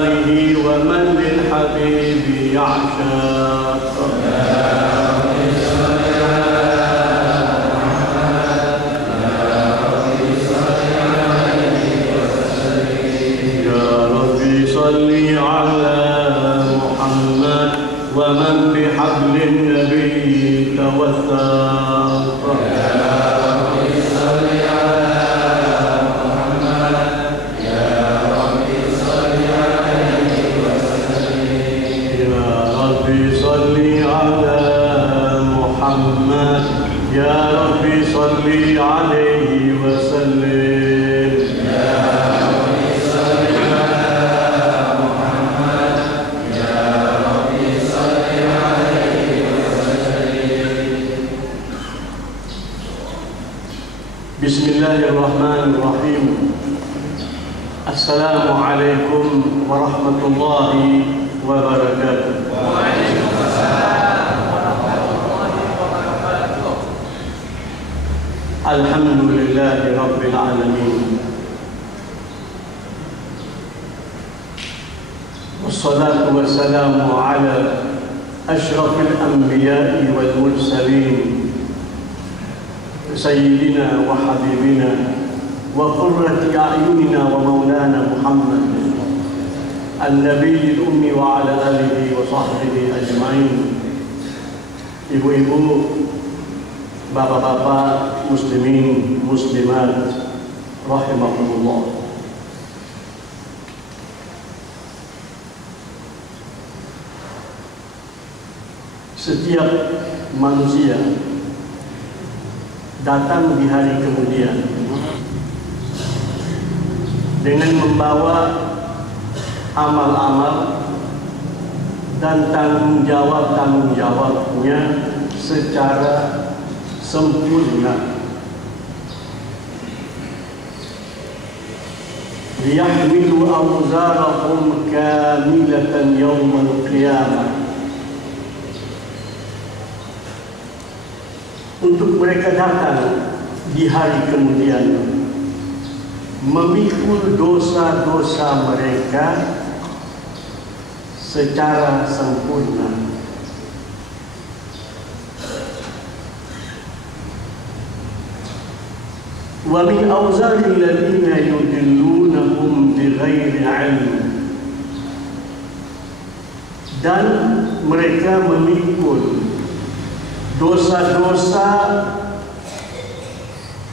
آله ومن للحبيب يعشق. صل على محمد ومن بحبل النبي توثق. يا رب صل على محمد يا رب صل عليه وسلم. يا رب صل على محمد يا رب صل عليه وسلم. Bismillahirrahmanirrahim. Assalamualaikum warahmatullahi wabarakatuh. Waalaikumsalam warahmatullahi wabarakatuh. Alhamdulillahi rabbil alamin. Wassalatu wassalamu ala asyrafil anbiya'i wal mursalin سيدنا وحبيبنا وقرة أعيننا ومولانا محمد النبي الأمي وعلى آله وصحبه أجمعين. Ibu-ibu, bapak-bapak, muslimin, muslimat, rahimahumullah. Setiap manusia datang di hari kemudian dengan membawa amal-amal dan tanggung jawabnya secara sempurna. Liyahmilu awzarahum kamilatan yawmal qiyamah. Untuk mereka datang di hari kemudian memikul dosa-dosa mereka secara sempurna. Wa min awzari alladziina yudillunahum bighairi 'ilm. Dan mereka memikul dosa-dosa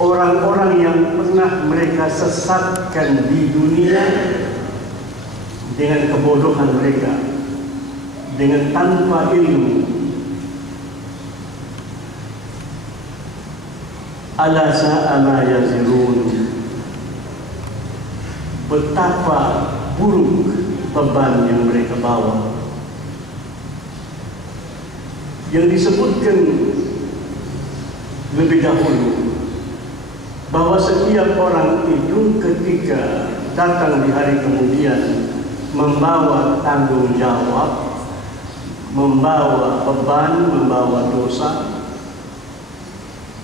orang-orang yang pernah mereka sesatkan di dunia dengan kebodohan mereka, dengan tanpa ilmu. Ala sa'a ma yazirun. Betapa buruk beban yang mereka bawa. Yang disebutkan lebih dahulu bahwa setiap orang itu ketika datang di hari kemudian membawa tanggung jawab, membawa beban, membawa dosa,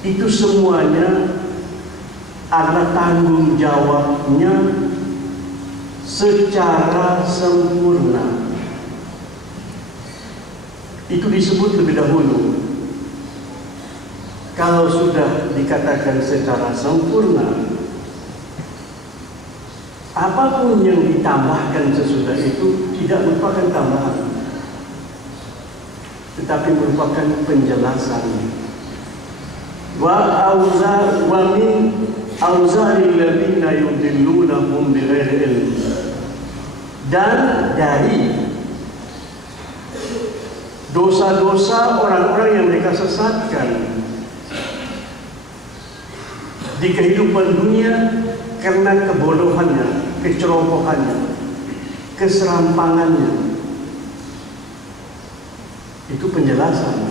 itu semuanya adalah tanggung jawabnya secara sempurna. Itu disebut lebih dahulu. Kalau sudah dikatakan secara sempurna, apapun yang ditambahkan sesudah itu tidak merupakan tambahan, tetapi merupakan penjelasan. Wa min awzari alladziina yudillunahum bighairi ilm. Dan dari dosa-dosa orang-orang yang mereka sesatkan di kehidupan dunia karena kebodohannya, kecerobohannya, keserampangannya. Itu penjelasan.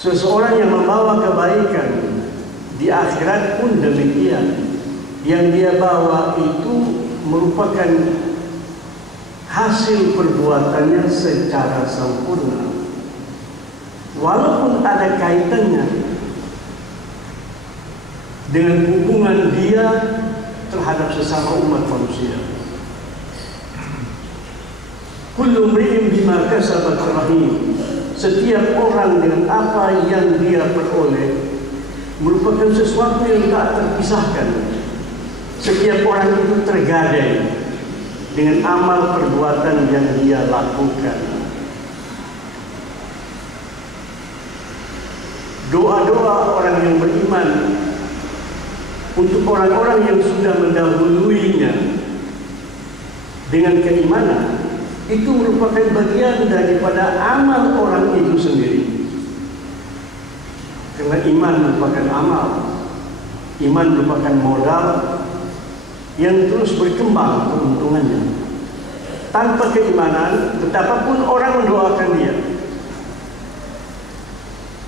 Seseorang yang membawa kebaikan di akhirat pun demikian. Yang dia bawa itu merupakan hasil perbuatannya secara sempurna, walaupun ada kaitannya dengan hubungan dia terhadap sesama umat manusia. Kullu mri'in bima kasabat rahim. Setiap orang dengan apa yang dia peroleh merupakan sesuatu yang tak terpisahkan. Setiap orang itu tergadai dengan amal perbuatan yang dia lakukan. Doa-doa orang yang beriman untuk orang-orang yang sudah mendahuluinya dengan keimanan itu merupakan bagian daripada amal orang itu sendiri. Karena iman merupakan amal, iman merupakan modal yang terus berkembang keuntungannya. Tanpa keimanan, betapapun orang mendoakan dia,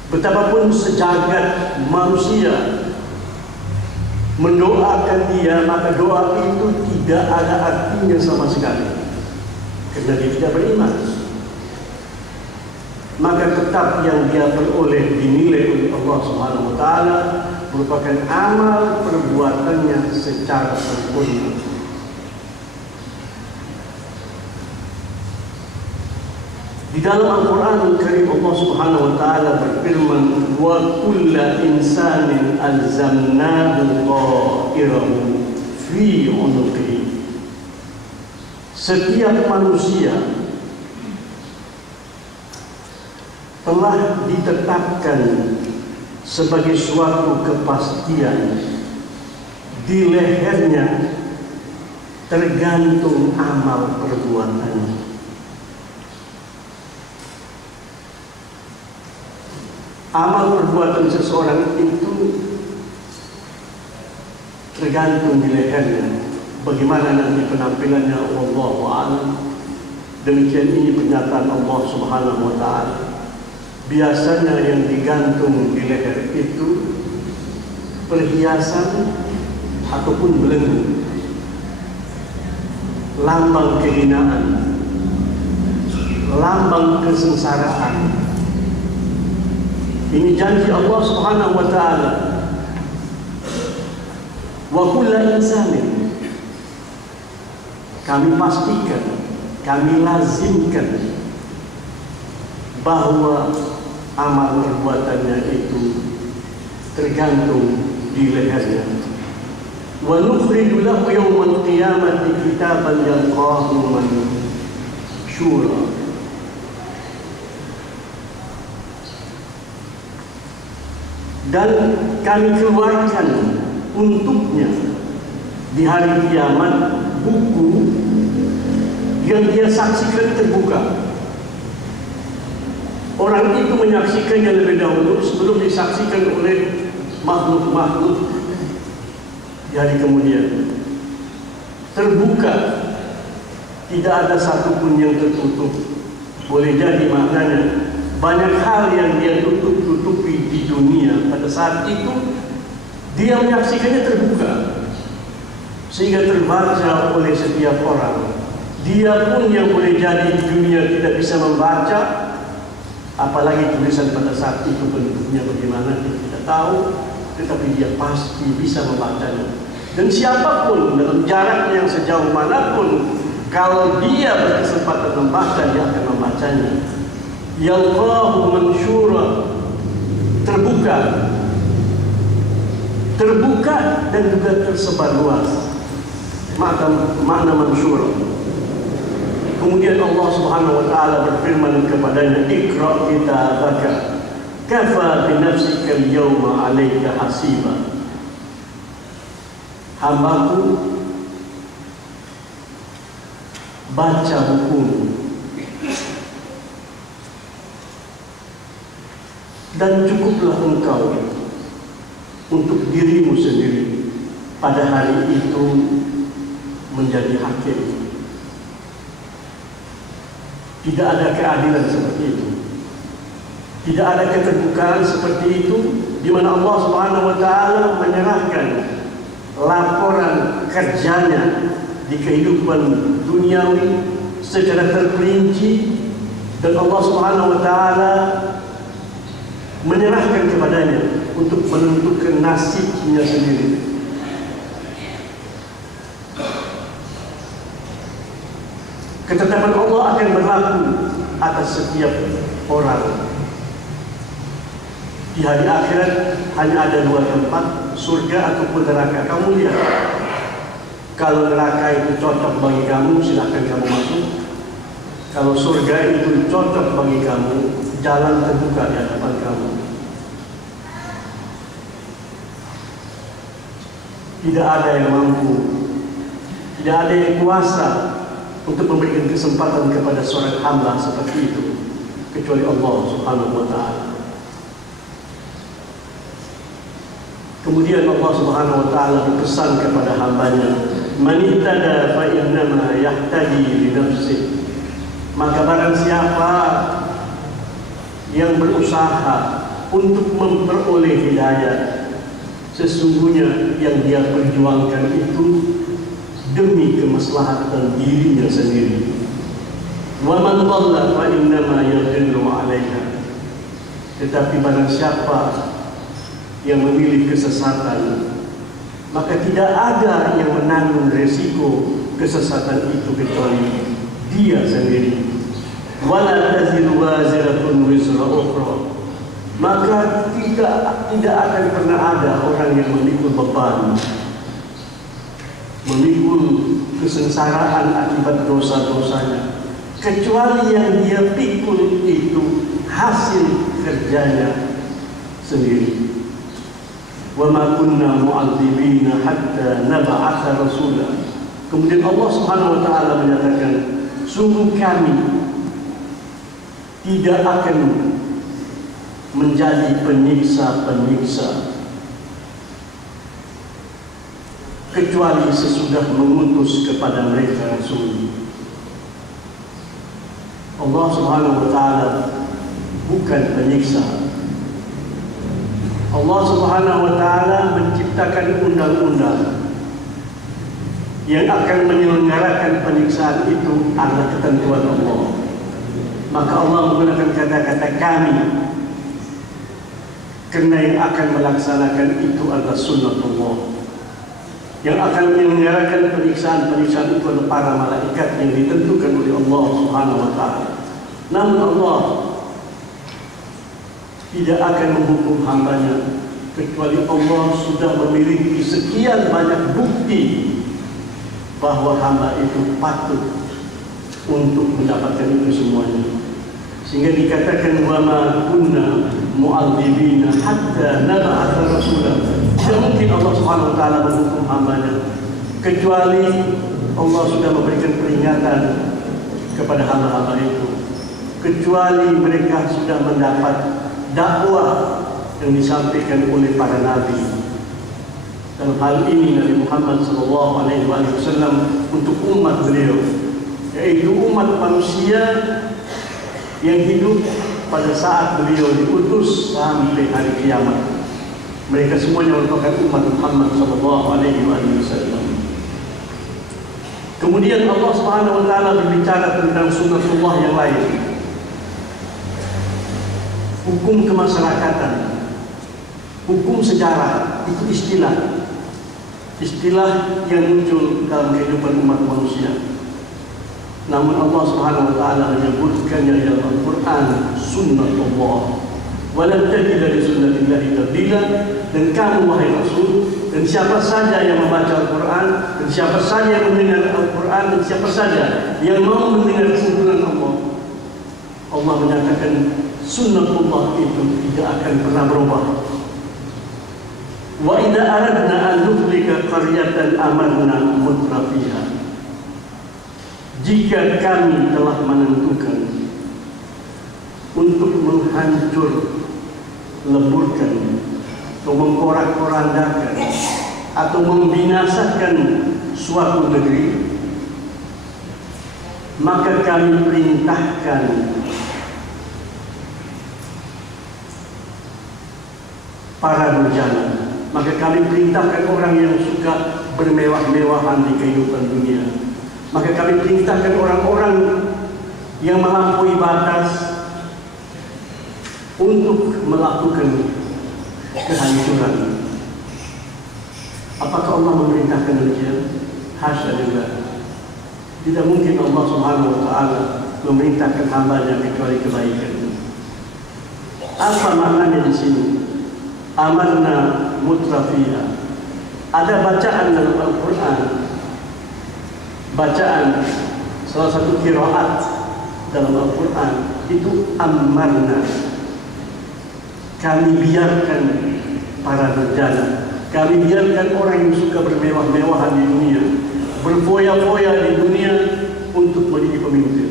betapapun sejagat manusia mendoakan dia, maka doa itu tidak ada artinya sama sekali, karena dia tidak beriman. Maka tetap yang dia peroleh dinilai oleh Allah Subhanahu wa taala merupakan amal perbuatannya secara sempurna. Di dalam Al-Quran Al-Karim Allah Subhanahu wa taala berfirman, wa kulla insanin alzamnahu ta'irahu fi 'unuqihi. Setiap manusia telah ditetapkan sebagai suatu kepastian di lehernya, tergantung amal perbuatannya. Amal perbuatan seseorang itu tergantung di lehernya. Bagaimana nanti penampilannya, wallahu a'lam. Demikian ini pernyataan Allah Subhanahu wa taala. Biasanya yang digantung di leher itu perhiasan ataupun belenggu, lambang kehinaan, lambang kesengsaraan. Ini janji Allah Subhanahu wa taala. Wa kullu insanin, kami pastikan, kami lazimkan bahwa amal perbuatannya itu tergantung di lehernya. Wa nukhriju lahu yawmal qiyamati kitaban yalqahu manshura. Dan kami keluarkan untuknya di hari kiamat buku yang dia saksikan terbuka. Orang itu menyaksikannya lebih dahulu sebelum disaksikan oleh makhluk-makhluk di hari kemudian. Terbuka, tidak ada satupun yang tertutup. Boleh jadi maknanya banyak hal yang dia tutupi di dunia pada saat itu dia menyaksikannya terbuka, sehingga terbaca oleh setiap orang. Dia pun yang boleh jadi di dunia tidak bisa membaca, apalagi tulisan pada saat itu bentuknya bagaimana kita tidak tahu, tetapi dia pasti bisa membacanya. Dan siapapun dalam jaraknya yang sejauh manapun, kalau dia berkesempatan membaca, dia akan membacanya. Yalqahu mansyura, terbuka dan juga tersebar luas. Makna mansyura. Kemudian Allah Subhanahu wa taala berfirman kepadanya, Iqra kitabaka kafa bi nafsika al-yawma 'alaika hasiba. Hambaku, baca bukumu, dan cukuplah engkau untuk dirimu sendiri pada hari itu menjadi hakim. Tidak ada keadilan seperti itu, tidak ada keterbukaan seperti itu, di mana Allah Subhanahu wa taala menyerahkan laporan kerjanya di kehidupan duniawi secara terperinci, dan Allah Subhanahu wa taala menyerahkan kepadanya untuk menentukan nasibnya sendiri. Ketetapan Allah akan berlaku atas setiap orang. Di hari akhirat hanya ada dua tempat, surga ataupun neraka. Kamu lihat, kalau neraka itu cocok bagi kamu, silakan kamu masuk. Kalau surga itu cocok bagi kamu, jalan terbuka di hadapan kamu. Tidak ada yang mampu, tidak ada yang kuasa untuk memberikan kesempatan kepada seorang hamba seperti itu, kecuali Allah Subhanahu wa Ta'ala. Kemudian Allah Subhanahu wa Ta'ala berpesan kepada hambanya, "Man ihtada fa innama yahtadi li nafsihi." Maka barang siapa yang berusaha untuk memperoleh hidayah, sesungguhnya yang dia perjuangkan itu demi kemaslahatan dirinya sendiri. Wa man dhalla fa innama yadhillu 'alaiha. Tetapi barang siapa yang memilih kesesatan, maka tidak ada yang menanggung resiko kesesatan itu kecuali dia sendiri. Wala taziru waziratun wizra ukhra. Maka tidak akan pernah ada orang yang memikul beban, memikul kesengsaraan akibat dosa-dosanya, kecuali yang dia pikul itu hasil kerjanya sendiri. Wa ma kunna mu'adzibina hatta nab'atha rasula. Kemudian Allah Subhanahu wa Ta'ala menyatakan, sungguh kami tidak akan menjadi penyiksa-penyiksa kecuali sesudah mengutus kepada mereka rasul. Allah Subhanahu wa Ta'ala bukan penyiksa. Allah Subhanahu wa Ta'ala menciptakan undang-undang yang akan menyelenggarakan penyiksaan itu adalah ketentuan Allah. Maka Allah menggunakan kata-kata kami, karena yang akan melaksanakan itu adalah sunnatullah. Yang akan menyelenggarakan penyiksaan itu adalah para malaikat yang ditentukan oleh Allah Subhanahu wa Ta'ala. Namun Allah tidak akan menghukum hambanya kecuali Allah sudah memiliki sekian banyak bukti bahwa hamba itu patut untuk mendapatkan itu semuanya. Sehingga dikatakan, wa ma kunna mu'adzibina hatta nab'atha rasulan. Tidak mungkin Allah Subhanahu wa Ta'ala menghukum hambanya kecuali Allah sudah memberikan peringatan kepada hamba-hamba itu, kecuali mereka sudah mendapat dakwah yang disampaikan oleh para nabi. Dalam hal ini Nabi Muhammad SAW untuk umat beliau, yaitu umat manusia yang hidup pada saat beliau diutus sampai hari kiamat. Mereka semuanya merupakan umat Muhammad SAW. Kemudian Allah Subhanahu wa Ta'ala berbicara tentang sunnatullah yang lain, hukum kemasyarakatan, hukum sejarah. Itu istilah yang muncul dalam kehidupan umat manusia. Namun Allah Subhanahu wa Ta'ala menyebutkannya dalam Al-Quran sunnatullah. Walan tajida li sunnatillahi tabdila. Dan kamu wahai Rasul, dan siapa saja yang membaca Al-Quran, dan siapa saja yang mendengar Al-Quran, dan siapa saja yang mau mendengar tuntunan Allah, Allah menyatakan sunnatullah itu tidak akan pernah berubah. Wa idza aradna an nuhlika qaryatan amarna mutrafiha. Jika kami telah menentukan untuk menghancur, leburkan, atau memporak-porandakan, atau membinasakan suatu negeri, maka kami perintahkan para durjana, maka kami perintahkan orang yang suka bermewah-mewahan di kehidupan dunia, maka kami perintahkan orang-orang yang melampaui batas untuk melakukan kehancuran. Apakah Allah memerintahkan demikian? Hasya lillah. Tidak mungkin Allah Subhanahu wa taala memerintahkan hamba-Nya kecuali kebaikan. Apa maknanya di sini? Amanna mutrafiha. Ada bacaan dalam Al-Quran, bacaan salah satu qiraat dalam Al-Quran itu amarna. Kami biarkan para durjana, kami biarkan orang yang suka bermewah-mewahan di dunia, berfoya-foya di dunia untuk menjadi pemimpin.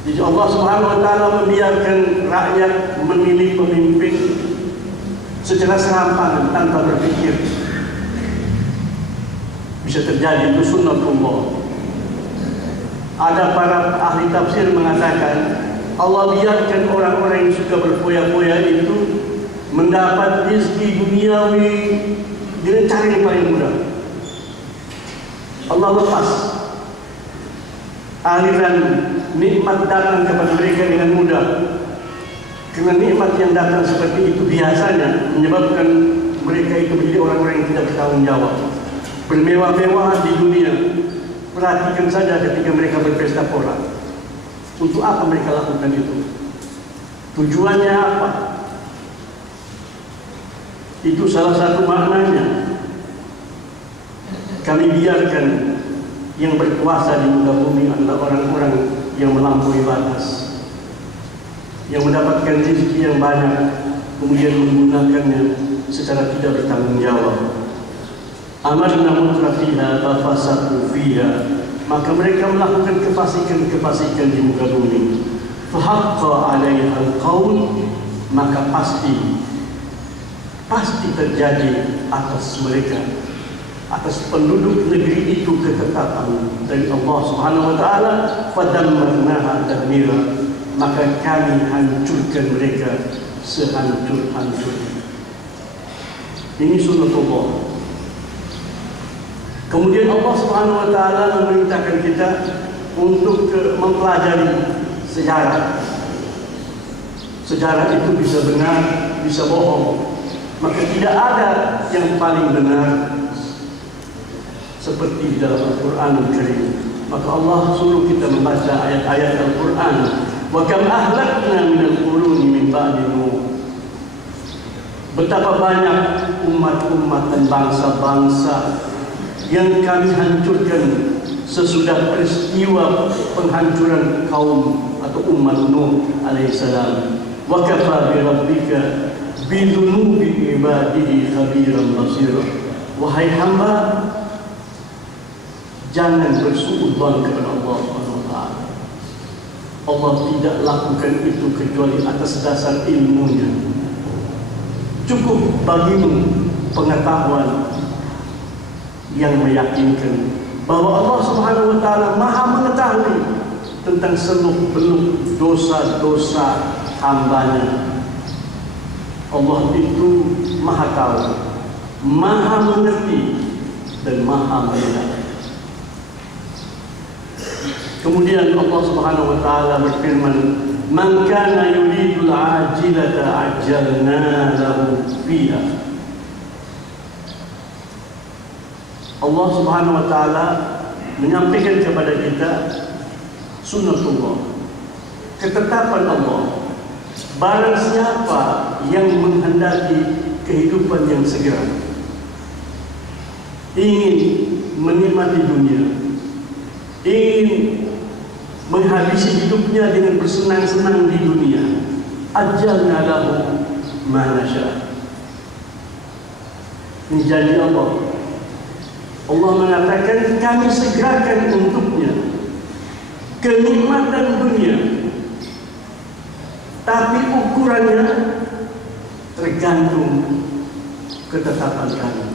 Jadi Allah Subhanahu wa taala membiarkan rakyat memilih pemimpin secara serampangan tanpa berpikir. Bisa terjadi, itu sunnatullah. Ada para ahli tafsir mengatakan Allah biarkan orang-orang yang suka berfoya-foya itu mendapat rezeki duniawi dengan cara yang paling mudah. Allah lepas aliran nikmat datang kepada mereka dengan mudah. Karena nikmat yang datang seperti itu biasanya menyebabkan mereka itu menjadi orang-orang yang tidak bertanggung jawab, bermewah-mewahan di dunia. Perhatikan saja ketika mereka berpesta pora. Untuk apa mereka lakukan itu? Tujuannya apa? Itu salah satu maknanya. Kami biarkan yang berkuasa di muka bumi adalah orang-orang yang melampaui batas, yang mendapatkan rezeki yang banyak, kemudian menggunakannya secara tidak bertanggung jawab. Amarna mutrafiha fafasaqu fiha, maka mereka melakukan kefasikan-kefasikan di muka bumi. Fahaqqa 'alaiha al-qaul, maka pasti terjadi atas mereka, atas penduduk negeri itu ketetapan dari Allah Subhanahu wa taala, fadammarnaha tadmira, maka kami hancurkan mereka sehancur-hancurnya. Ini sunnatullah. Kemudian Allah Subhanahu wa taala memerintahkan kita untuk mempelajari sejarah. Sejarah itu bisa benar, bisa bohong. Maka tidak ada yang paling benar seperti dalam Al-Quran Al-Karim. Maka Allah suruh kita membaca ayat-ayat Al-Quran. Wa kam ahlakna minal quruni min ba'di Nuh. Betapa banyak umat-umat dan bangsa-bangsa yang kami hancurkan sesudah peristiwa penghancuran kaum atau umat Nuh alaihissalam. Wa kafa bi rabbika bi dhunubi ibadihi khabiran basira. Wahai hamba, jangan bersuudzon kepada Allah SWT. Allah tidak lakukan itu kecuali atas dasar ilmunya. Cukup bagimu pengetahuan yang meyakinkan bahwa Allah Subhanahu wa taala Maha mengetahui tentang seluk-beluk dosa-dosa hambanya. Allah itu Maha tahu, Maha mengerti, dan Maha melihat. Kemudian Allah Subhanahu wa taala berfirman, "Man kana yuridul ajilata ajjalna lahu fiha." Allah Subhanahu wa taala menyampaikan kepada kita sunnatullah, ketetapan Allah. Barang siapa yang menghendaki kehidupan yang segera, ingin menikmati dunia, ingin menghabisi hidupnya dengan bersenang-senang di dunia, ajjalna lahu ma nasya. Ini janji Allah. Allah mengatakan kami segerakan untuknya kenikmatan dunia, tapi ukurannya tergantung ketetapan kami.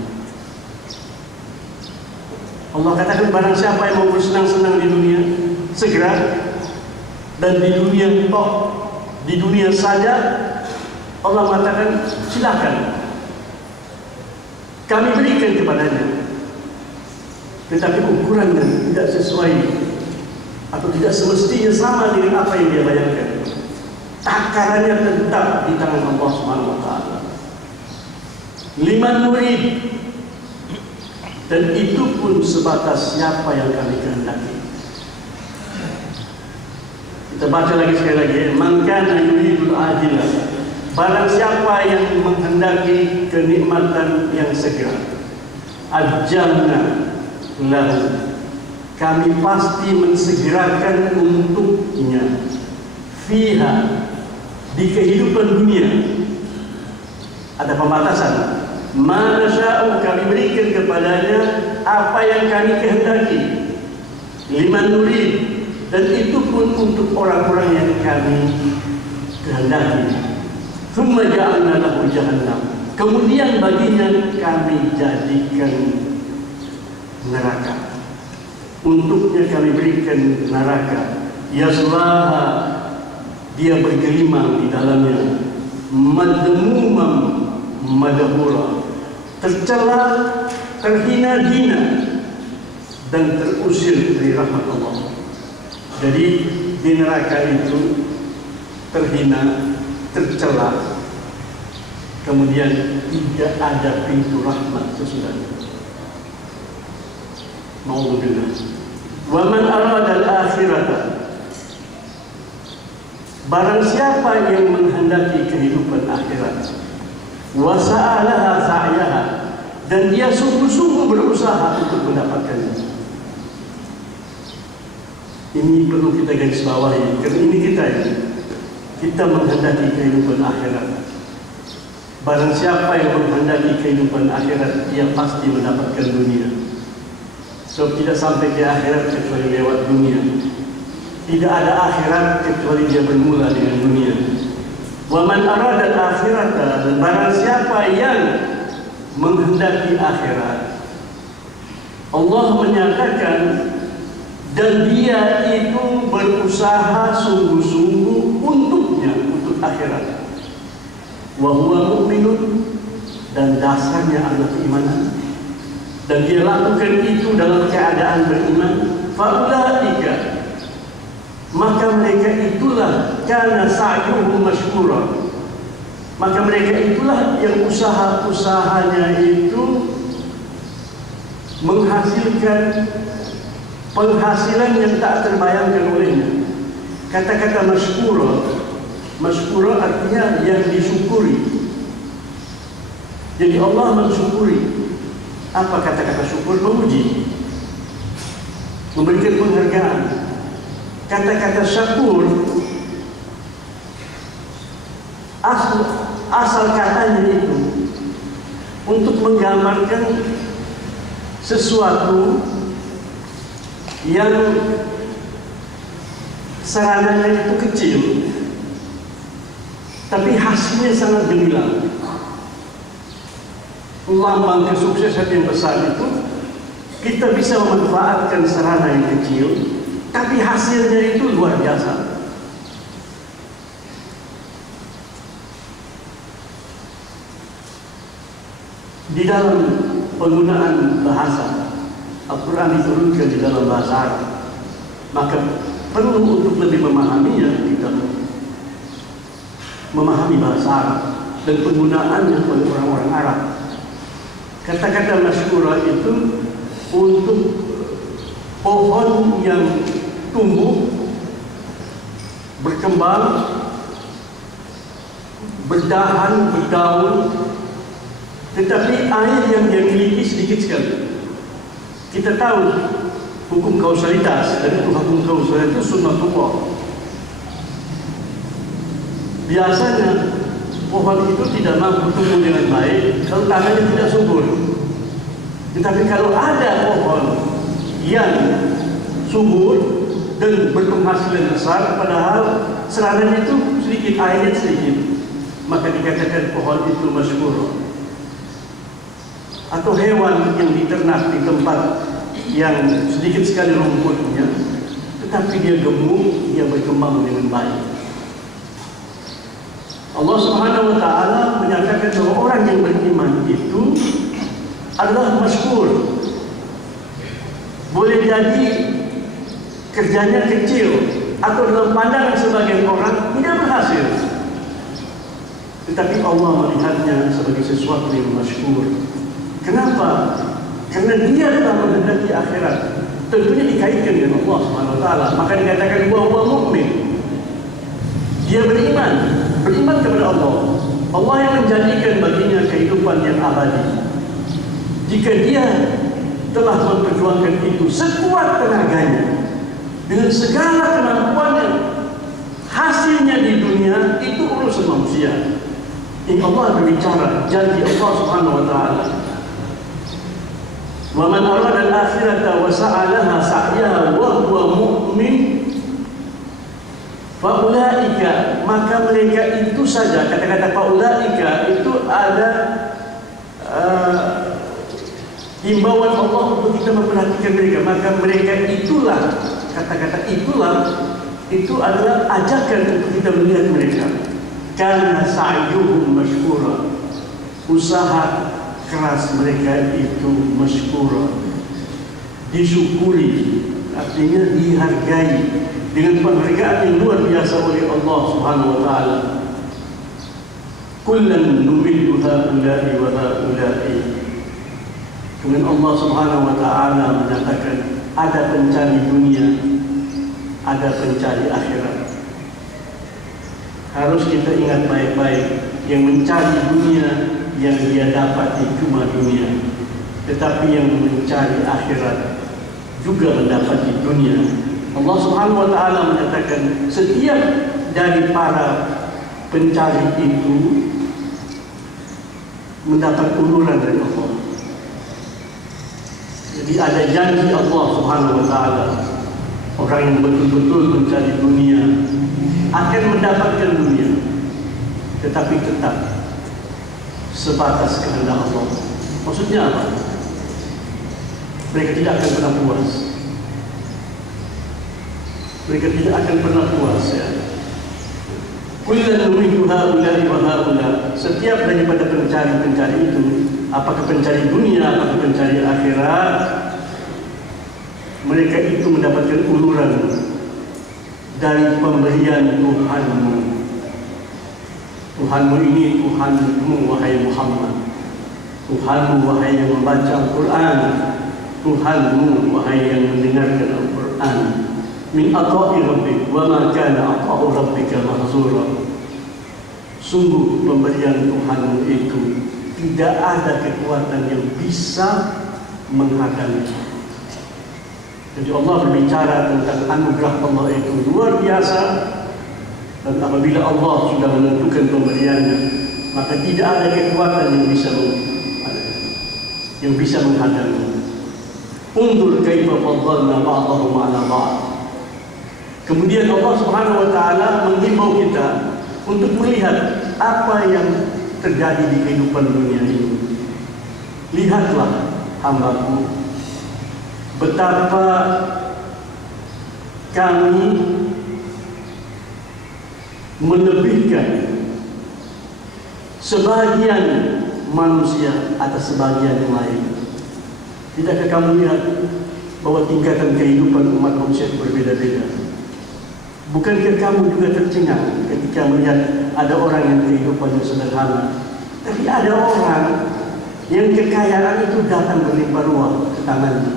Allah katakan barang siapa yang mau bersenang-senang di dunia, segera, dan di dunia toh, di dunia saja, Allah mengatakan silakan, kami berikan kepadanya. Tetapi ukurannya tidak sesuai atau tidak semestinya sama dengan apa yang dia bayangkan. Takarannya tetap di tangan Allah Subhanahu wa taala. Liman nurid, dan itu pun sebatas siapa yang kami kehendaki. Kita baca lagi sekali lagi, man kana yuridul ajilah, barang siapa yang menghendaki kenikmatan yang segera, ajjalna lahu, kami pasti mensegerakan untuknya, fiha, di kehidupan dunia. Ada pembatasan, ma nasya'u, kami berikan kepadanya apa yang kami kehendaki, liman nurid, dan itu pun untuk orang-orang yang kami kehendaki. Tsumma ja'alna lahu jahannam, kemudian baginya kami jadikan neraka. Untuknya kami berikan neraka, yaslaha, dia bergelimang di dalamnya, madmumam madhura, tercela, terhina-hina, dan terusir dari rahmat Allah. Jadi di neraka itu terhina, tercela, kemudian tidak ada pintu rahmat sesudahnya. Ma'udzubillah. Wa man arada al-akhirata, barang siapa yang menghendaki kehidupan akhirat, wa sa'alaha sa'yaha, dan dia sungguh-sungguh berusaha untuk mendapatkannya. Ini perlu kita garis bawahi, karena ini kita menghendaki kehidupan akhirat. Barang siapa yang menghendaki kehidupan akhirat, dia pasti mendapatkan dunia. Sebab tidak sampai ke akhirat kecuali lewat dunia. Tidak ada akhirat kecuali dia bermula dengan dunia. Wa man arada al-akhirata, dan barang siapa yang menghendaki akhirat, Allah menyatakan, dan dia itu berusaha sungguh-sungguh untuknya, untuk akhirat. Wa huwa mu'minun, dan dasarnya adalah keimanan, dan dia lakukan itu dalam keadaan beriman. Fa'ulaika, maka mereka itulah kana sa'yuhum mashkura, maka mereka itulah yang usaha-usahanya itu menghasilkan penghasilan yang tak terbayangkan olehnya. Kata-kata mashkura artinya yang disyukuri. Jadi Allah mensyukuri. Apa kata-kata syukur? Memuji, memberikan penghargaan. Kata-kata syakur, asal katanya itu untuk menggambarkan sesuatu yang sarananya itu kecil, tapi hasilnya sangat gemilang. Lambang kesuksesan yang besar itu, kita bisa memanfaatkan sarana yang kecil, tapi hasilnya itu luar biasa. Di dalam penggunaan bahasa, Al-Quran diturunkan di dalam bahasa Arab, maka perlu untuk lebih memahaminya, kita memahami bahasa Arab dan penggunaannya oleh orang-orang Arab. Kata-kata masyhura itu untuk pohon yang tumbuh, berkembang, berdahan, berdaun, tetapi air yang dia miliki sedikit sekali. Kita tahu hukum kausalitas, dan itu hukum kausalitas itu sunnatullah. Biasanya pohon itu tidak mampu tumbuh dengan baik kalau tanahnya tidak subur. Tetapi kalau ada pohon yang subur dan berpenghasilan besar, padahal serangan itu sedikit, airnya sedikit, maka dikatakan pohon itu masyhur. Atau hewan yang diternak di tempat yang sedikit sekali rumputnya, tetapi dia gemuk, dia berkembang dengan baik. Allah Subhanahu wa Ta'ala menyatakan bahwa orang yang beriman itu adalah masyhur. Boleh jadi kerjanya kecil atau dalam pandangan sebagian orang tidak berhasil, tetapi Allah melihatnya sebagai sesuatu yang masyhur. Kenapa? Karena dia telah menghendaki akhirat. Tentunya dikaitkan dengan Allah Subhanahu wa taala. Maka dikatakan huwa mukmin. Dia beriman kepada Allah. Allah yang menjanjikan baginya kehidupan yang abadi. Jika dia telah memperjuangkan itu sekuat tenaganya, dengan segala kemampuannya, hasilnya di dunia itu urusan manusia. Ini Allah berbicara, janji Allah Subhanahu wa taala. Wa man arada al-akhirata wa sa'alaha sa'yaha wa huwa mu'min faulaika, maka mereka itu saja, kata-kata faulaika itu ada himbauan Allah untuk kita memperhatikan mereka. Maka mereka itulah, kata-kata itulah itu adalah ajakan untuk kita melihat mereka. Karena sa'yuhum mashkura, usaha keras mereka itu mashkura, disyukuri, artinya dihargai dengan penghargaan yang luar biasa oleh Allah Subhanahu wa taala. Kullan numiddu haula'i wa haula'i. Kemudian Allah Subhanahu wa taala menyatakan ada pencari dunia, ada pencari akhirat. Harus kita ingat baik-baik, yang mencari dunia yang dia dapati cuma dunia, tetapi yang mencari akhirat juga mendapati dunia. Allah Subhanahu wa taala menyatakan setiap dari para pencari itu mendapat uluran dari Allah. Jadi ada janji Allah Subhanahu wa taala, orang yang betul-betul mencari dunia akan mendapatkan dunia, tetapi tetap sebatas kehendak Allah. Maksudnya apa? Mereka tidak akan pernah puas. Mereka tidak akan pernah puas, ya. Kullan numiddu haula'i wa haula. Setiap daripada pencari-pencari itu, apakah pencari dunia, apakah pencari akhirat, mereka itu mendapatkan uluran dari pemberian Tuhanmu. Tuhanmu ini Tuhanmu wahai Muhammad. Tuhanmu wahai yang membaca Al-Quran. Tuhanmu wahai yang mendengarkan Al-Quran. Min ata'i rabbik wa ma kana ata'u rabbika mahzura. Sungguh pemberian Tuhanmu itu tidak ada kekuatan yang bisa menghadangnya. Jadi Allah berbicara tentang anugerah Allah itu luar biasa, dan apabila Allah sudah menentukan pemberiannya, maka tidak ada kekuatan yang bisa menghadangnya. Unzur kaifa faddalna ba'dahum 'ala ba'd. Kemudian Allah Subhanahu wa taala menghimbau kita untuk melihat apa yang terjadi di kehidupan dunia ini. Lihatlah hambaku, betapa kami melebihkan sebagian manusia atas sebagian yang lain. Tidakkah kamu lihat bahwa tingkatan kehidupan umat manusia itu berbeda-beda? Bukankah kamu juga tercengang ketika melihat ada orang yang kehidupannya sederhana, tapi ada orang yang kekayaan itu datang berlimpah ruah ke tangannya?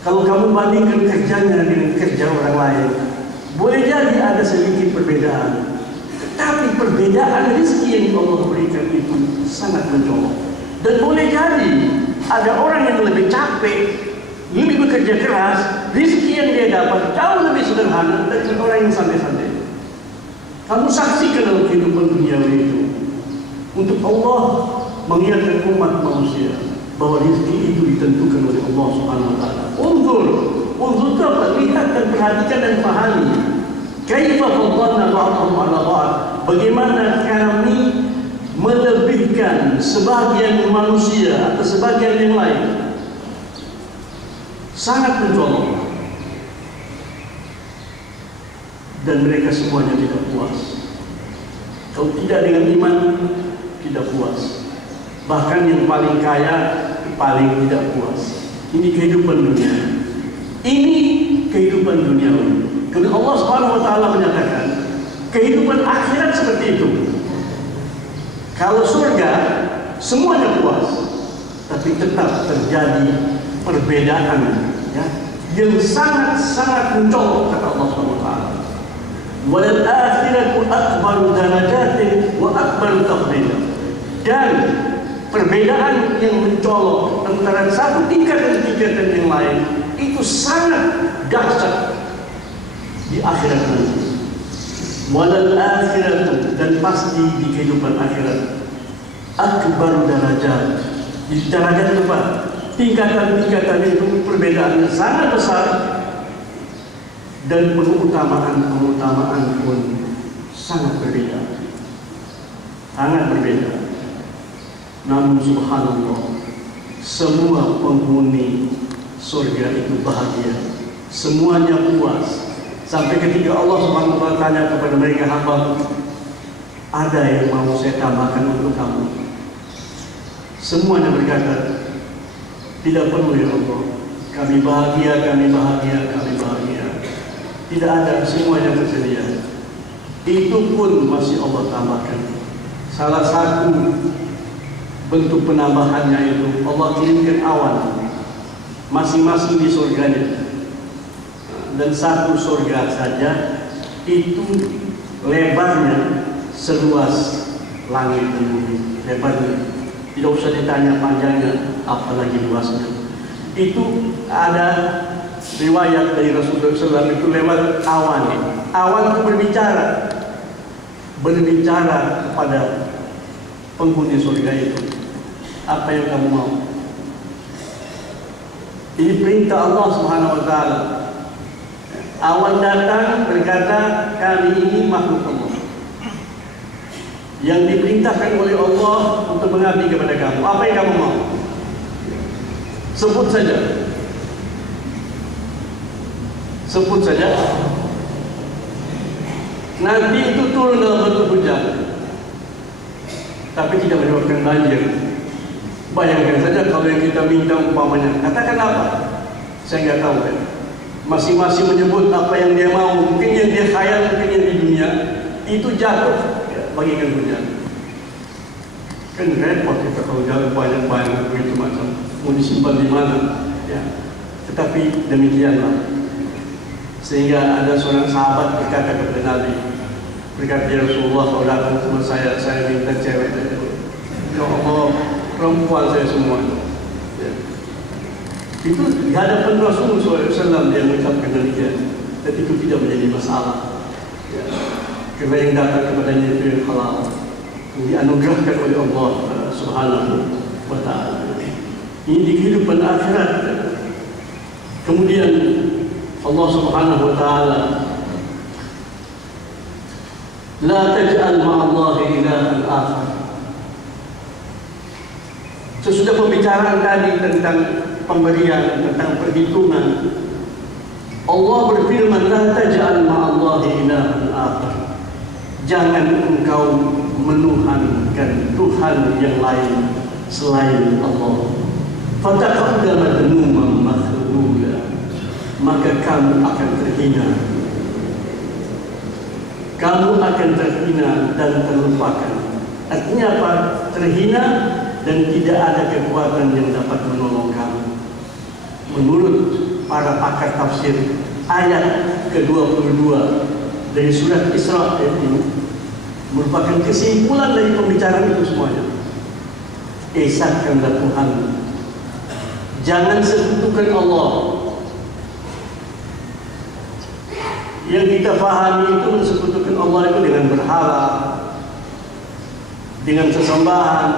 Kalau kamu bandingkan kerjanya dengan kerja orang lain, boleh jadi ada sedikit perbedaan, tetapi perbedaan rezeki yang Allah berikan itu sangat mencolok. Dan boleh jadi ada orang yang lebih capek, lebih bekerja keras, rezeki yang dia dapat jauh lebih sederhana dari orang yang santai-santai. Kamu saksikan dalam kehidupan duniawi itu, untuk Allah mengingatkan umat manusia bahwa rezeki itu ditentukan oleh Allah Subhanahu wa taala. Unzur apa? Lihat dan perhatikan dan pahami. Kaifa faddalna ba'dahum 'ala ba'd. Bagaimana kami melebihkan sebagian manusia atas sebagian yang lain. Sangat mencolok. Dan mereka semuanya tidak puas. Kalau tidak dengan iman, tidak puas. Bahkan yang paling kaya paling tidak puas. Ini kehidupan dunia. Ini kehidupan duniawi. Kemudian Allah Subhanahu wa taala menyatakan kehidupan akhirat seperti itu. Kalau surga semuanya puas. tapi tetap terjadi perbedaan, ya, yang sangat-sangat mencolok, kata Allah SWT. Wal akhiratu akbaru darajatin wa akbaru tafdila. Dan perbedaan yang mencolok antara satu tingkatan dan tingkatan yang lain itu sangat dahsyat di akhirat nanti. Walal akhiratu, dan pasti di kehidupan akhirat, akbaru darajat. Di derajat itu Pak, tingkatan-tingkatan itu perbedaannya sangat besar, dan pengutamaan pun sangat berbeda, sangat berbeda. Namun subhanallah, semua penghuni surga itu bahagia, semuanya puas. Sampai ketika Allah Subhanahu wa taala tanya kepada mereka, hamba, ada yang mau saya tambahkan untuk kamu? Semuanya berkata, tidak perlu ya Allah, kami bahagia, kami bahagia, kami bahagia. Tidak ada, semuanya bersedia. Itu pun masih Allah tambahkan. Salah satu bentuk penambahannya itu Allah kirimkan awan masing-masing di surganya. Dan satu surga saja itu lebarnya seluas langit dan bumi. Lebarnya tidak usah ditanya panjangnya, apalagi luasnya. Itu ada riwayat dari Rasulullah SAW itu lewat awan. Awan itu berbicara kepada penghuni surga itu. Apa yang kamu mau? Ini perintah Allah Subhanahu wa taala. Awan datang berkata, kami ini makhluk Allah yang diperintahkan oleh Allah untuk mengabdi kepada kamu. Apa yang kamu mau? Sebut saja. Sebut saja. Nanti itu turun dalam bentuk hujan, tapi tidak menyebabkan banjir. Bayangkan saja kalau yang kita minta umpamanya, katakan apa? Saya nggak tahu ya. Masing-masing menyebut apa yang dia mau. Mungkin yang dia khayal, mungkin yang di dunia itu jatuh, ya, bagikan hujan. Kan repot kita kalau jalan banyak-banyak begitu macam mau disimpan di mana, ya. Tetapi demikianlah. Sehingga ada seorang sahabat berkata kepada Nabi, berkata, ya Rasulullah, kalau datang sama saya minta cewek. Ya Allah, perempuan saya semua. Ya. Itu di hadapan Rasulullah SAW yang mengucapkan demikian, dan itu tidak menjadi masalah. Ya. Karena yang datang kepadanya itu yang halal, yang dianugerahkan oleh Allah Subhanahu wa taala. Ini di kehidupan akhirat. Kemudian Allah Subhanahu wa taala, la taj'al ma'allahi ilahan akhar. Sesudah pembicaraan tadi tentang pemberian, tentang perhitungan, Allah berfirman, la taj'al ma'allahi ilahan akhar. Jangan engkau menuhankan Tuhan yang lain selain Allah. Fataqadda madnuman makhdula, maka kamu akan terhina. Kamu akan terhina dan terlupakan. Artinya apa? Terhina dan tidak ada kekuatan yang dapat menolong kamu. Menurut para pakar tafsir, ayat ke-22 dari surat Isra ini merupakan kesimpulan dari pembicaraan itu semuanya. Esahkanlah Tuhan. Jangan sekutukan Allah. Yang kita pahami itu mensekutukan Allah itu dengan berhala, dengan sesembahan,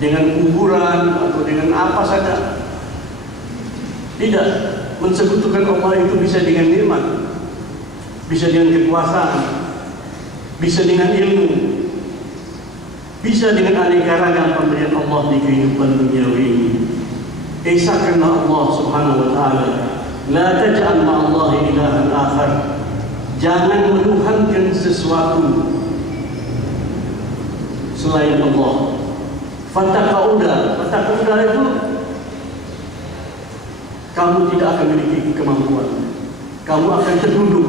dengan kuburan, atau dengan apa saja. Tidak, mensekutukan Allah itu bisa dengan nikmat, bisa dengan kekuasaan, bisa dengan ilmu, bisa dengan aneka ragam pemberian Allah di kehidupan duniawi ini. Esahkanlah Allah Subhanahu wa taala. La taj'al ma'allahi ilahan akhar. Jangan menuhankan sesuatu selain Allah. Fataqauda itu kamu tidak akan memiliki kemampuan. Kamu akan terduduk,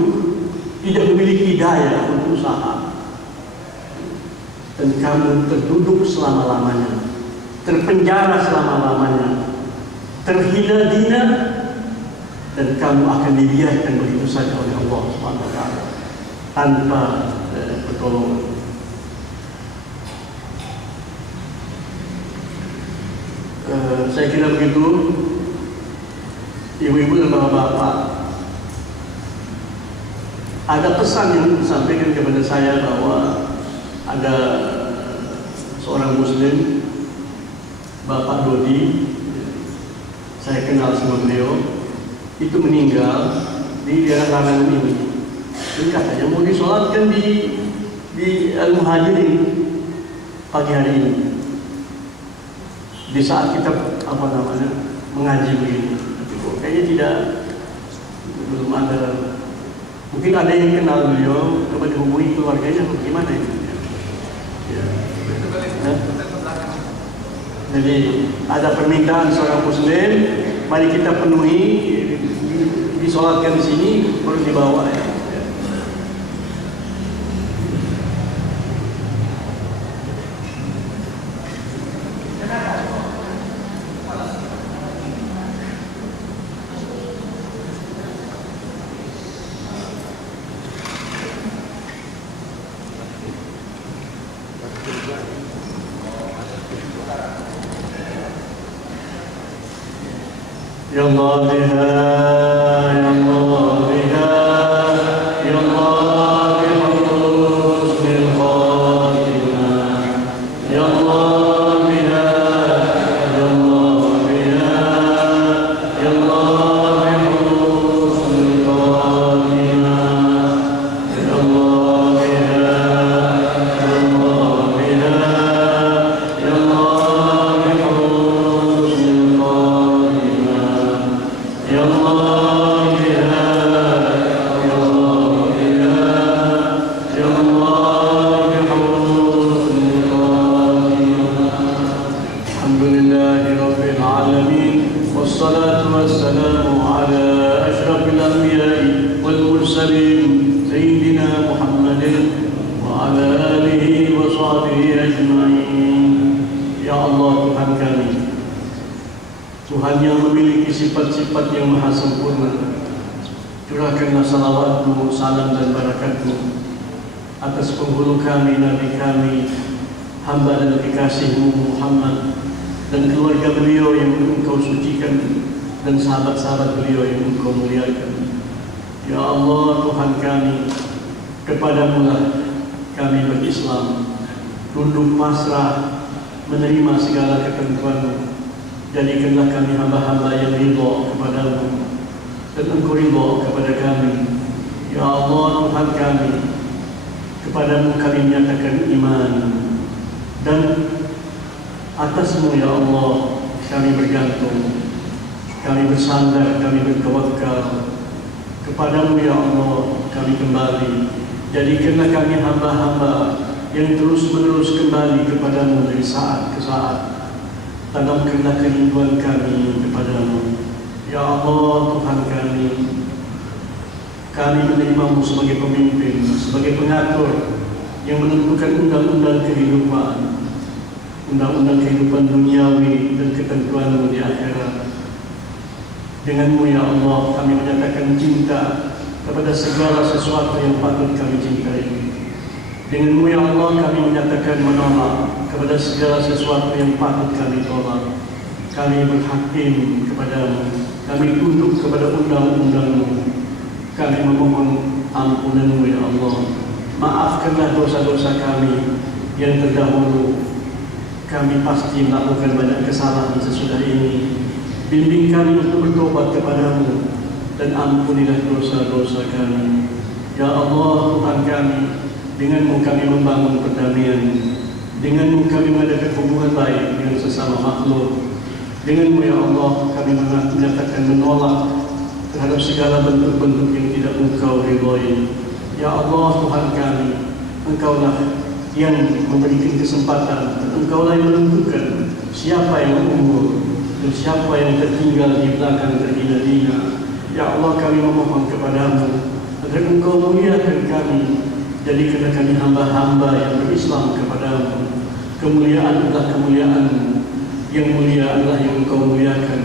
tidak memiliki daya untuk usaha, dan kamu terduduk selama-lamanya. terpenjara selama-lamanya, terhina-hina, dan kamu akan dibiarkan begitu saja oleh Allah Subhanahu wa taala tanpa pertolongan. Saya kira begitu, ibu-ibu dan bapak-bapak. Ada pesan yang disampaikan kepada saya bahwa ada seorang Muslim, Bapak Dodi, saya kenal sama beliau, itu meninggal di daerah Larangan ini. Dan katanya mau disolatkan di Al-Muhajirin pagi hari ini. Di saat kita mengaji begini, tapi kok kayaknya belum ada. Mungkin ada yang kenal beliau, coba dihubungi keluarganya, bagaimana itu? Ya. Jadi ada permintaan seorang Muslim, mari kita penuhi, disolatkan di sini, baru dibawa ya. Ya Allah biha, ya Allah biha, ya Allah bihusnil khatimah, ya Allah biha, ya Allah biha, ya Allah bihusnil khatimah, ya Allah biha, ya Allah biha, ya Allah bihusnil khatimah. Ya Allah biha, ya Allah biha, ya Allah bihusnil khatimah. Alhamdulillahi rabbil alamin, wassalatu wassalamu ala asyrafil anbiya'i wal mursalin sayyidina Muhammadin wa ala alihi wa sahbihi ajma'in. Ya Allah Tuhan kami, Tuhan yang memiliki sifat-sifat yang maha sempurna, curahkanlah salawat-Mu, salam dan barakat-Mu atas penghulu kami, Nabi kami, hamba dan kekasih-Mu Muhammad, dan keluarga beliau yang Engkau sucikan, dan sahabat-sahabat beliau yang Engkau muliakan. Ya Allah Tuhan kami, kepadamu lah kami berislam, tunduk pasrah, menerima segala ketentuan-Mu. Jadikanlah kami hamba-hamba yang ridha kepadamu, dan Engkau ridha kepada kami. Ya Allah Tuhan kami, kepadamu kami menyatakan iman, dan atas-Mu ya Allah kami bergantung, kami bersandar, kami bertawakal. Kepadamu ya Allah kami kembali. Jadikanlah kami hamba-hamba yang terus-menerus kembali kepadamu dari saat ke saat. Tanamkanlah kerinduan kami kepadamu. Ya Allah Tuhan kami menerima-Mu sebagai pemimpin, sebagai pengatur yang menentukan undang-undang kehidupan, undang-undang kehidupan duniawi dan ketentuan-Mu di akhirat. Dengan-Mu ya Allah kami menyatakan cinta kepada segala sesuatu yang patut kami cintai. Dengan-Mu ya Allah kami menyatakan menolak kepada segala sesuatu yang patut kami tolak. Kami berhakim kepada-Mu, kami tunduk kepada undang-undang-Mu. Kami memohon ampunan-Mu ya Allah. Maafkanlah dosa-dosa kami yang terdahulu. Kami pasti melakukan banyak kesalahan sesudah ini. Bimbing kami untuk bertobat kepada-Mu, dan ampunilah dosa-dosa kami. Ya Allah Tuhan kami, dengan-Mu kami membangun perdamaian, dengan-Mu kami mengadakan hubungan baik dengan sesama makhluk. Dengan-Mu ya Allah kami menyatakan menolak terhadap segala bentuk-bentuk yang tidak Engkau ridhoi. Ya Allah Tuhan kami, Engkaulah yang memberikan kesempatan, dan Engkaulah yang menentukan siapa yang unggul dan siapa yang tertinggal di belakang terhina-hina. Ya Allah kami memohon kepada-Mu agar Engkau muliakan kami. Jadikanlah kami hamba-hamba yang berislam kepada-Mu. Kemuliaan adalah kemuliaan-Mu, Yang mulia adalah yang Engkau muliakan,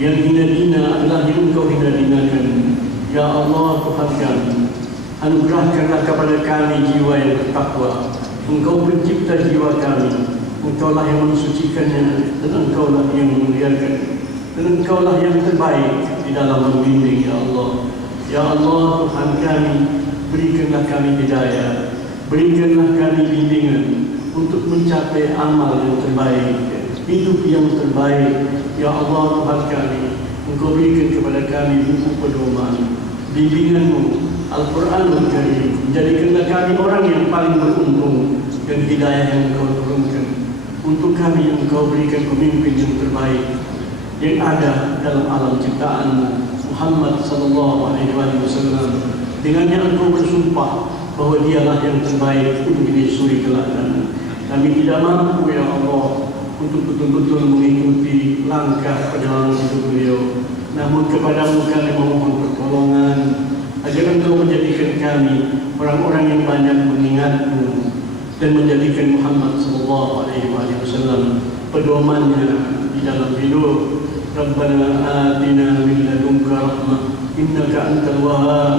yang hina-hina adalah yang Engkau hina-hinakan. Ya Allah Tuhan kami, anugerahkanlah kepada kami jiwa yang bertakwa. Engkau pencipta jiwa kami, Engkaulah yang mensucikannya, dan Engkaulah yang memuliakan, dan Engkaulah yang terbaik di dalam membimbing. Ya Allah, Ya Allah Tuhan kami, berikanlah kami hidayah, berikanlah kami bimbingan untuk mencapai amal yang terbaik, hidup yang terbaik. Ya Allah Tuhan kami, Engkau berikan kepada kami buku pedoman, bimbingan-Mu, Al-Quranul Karim. Jadikanlah kami orang yang paling beruntung dan hidayah yang Engkau turunkan untuk kami. Yang Engkau berikan pemimpin yang terbaik yang ada dalam alam ciptaan-Mu, Muhammad sallallahu alaihi wasallam. Dengannya Engkau bersumpah bahwa dialah yang terbaik untuk disuri kelak. Kami tidak mampu, Ya Allah, untuk betul-betul mengikuti langkah perjalanan hidup beliau. Namun kepadamu kami memohon pertolongan agar Engkau menjadikan kami orang-orang yang banyak mengingat-Mu dan menjadikan Muhammad sallallahu alaihi wasallam pedomannya di dalam hidup. Rabbana atina min ladunka rahmah innaka antal wahhab.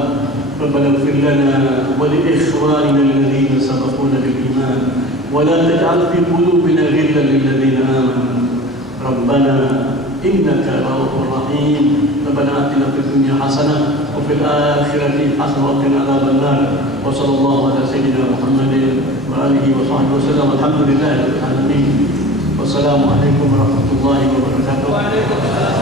Rabbana ighfir lana wa li ikhwanina alladhina sabaquna bil iman wa la taj'al fi qulubina ghillan lil ladzina amanu rabbana innaka ra'ufur rahim. Rabbana atina fid dunya hasanah wa fil akhirati hasanah wa qina adzaban nar. Wa sallallahu ala sayyidina Muhammadin wa alihi wa sahbihi wasallam. Alhamdulillahirabbil alamin. Wassalamualaikum warahmatullahi wabarakatuh.